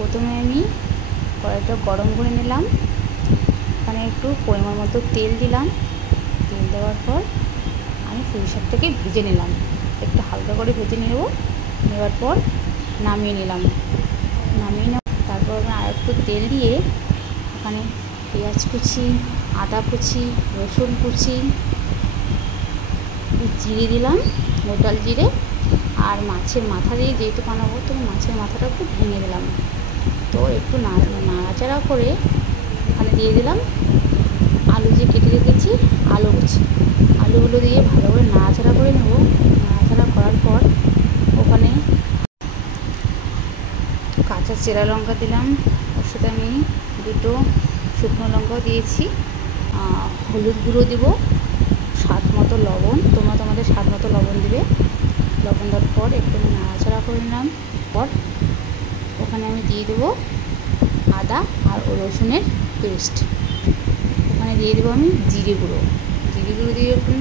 প্রথমে আমি কড়াইটা গরম করে নিলাম, ওখানে একটু পরিমাণ মতো তেল দিলাম। তেল দেওয়ার পর আমি পুঁই শাকটাকে ভেজে নিলাম, একটু হালকা করে ভেজে নেওয়ার পর নামিয়ে নিলাম। তারপর আমি আর একটু তেল দিয়ে ওখানে পেঁয়াজ কুচি, আদা কুচি, রসুন কুচি, জিরে দিলাম, গোটা জিরে, আর মাছের মাথা দিয়ে যেহেতু বানাবো তো মাছের মাথাটা একটু ভেঙে দিলাম। তো একটু নাড়াচাড়া করে ওখানে দিয়ে দিলাম আলু যে কেটে রেখেছি, আলুগুলো দিয়ে ভালো করে নাড়াচাড়া করে নেব। নাড়াচাড়া করার পর ওখানে কাঁচা চেরা লঙ্কা দিলাম, ওর সাথে আমি 2টো শুকনো লঙ্কাও দিয়েছি। হলুদ গুঁড়ো দিব, স্বাদ মতো লবণ, তোমরা তোমাদের স্বাদ মতো লবণ দিবে। লবণ দেওয়ার পর একটু নাড়াচাড়া করে নিলাম। পর ওখানে আমি দিয়ে দেবো আদা আর রসুনের পেস্ট। ওখানে দিয়ে দেবো আমি জিরে গুঁড়ো দিয়ে একটু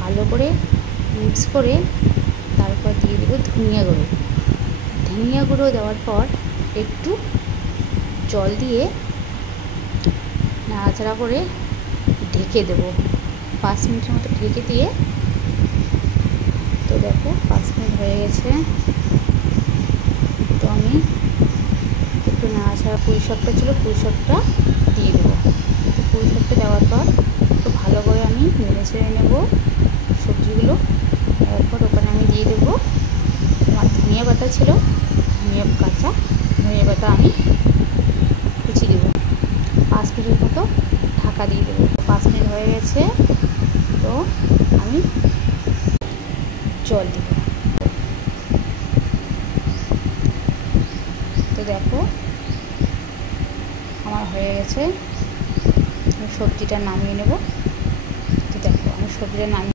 ভালো করে মিক্স করে তারপর দিয়ে দেবো ধনিয়া গুঁড়ো দেওয়ার পর একটু জল দিয়ে নাড়াচাড়া করে ঢেকে দেবো 5 মিনিটের মতো ঢেকে দিয়ে। তো দেখো 5 মিনিট হয়ে গেছে। তো আমি একটু নাড়াচাড়া, পুঁই শাকটা ছিল, পুঁই শাকটা দিয়ে দেবো। পুঁই শাকটা দেওয়ার পর একটু ভালো করে আমি নেড়ে চেড়ে নেবো সবজিগুলো। তারপর ওখানে আমি দিয়ে দেবো আমার ধনিয়া পাতা ছিল, কাঁচা ধনিয়া পাতা আমি কুচি দেবো। 5 মিনিটের মতো ঢাকা দিয়ে দেবো। 5 মিনিট হয়ে গেছে, তো আমি জল দেব। তো দেখো আমার হয়ে গেছে, সবজিটা নামিয়ে নেব। তো দেখো আমি সবজিটা নামিয়ে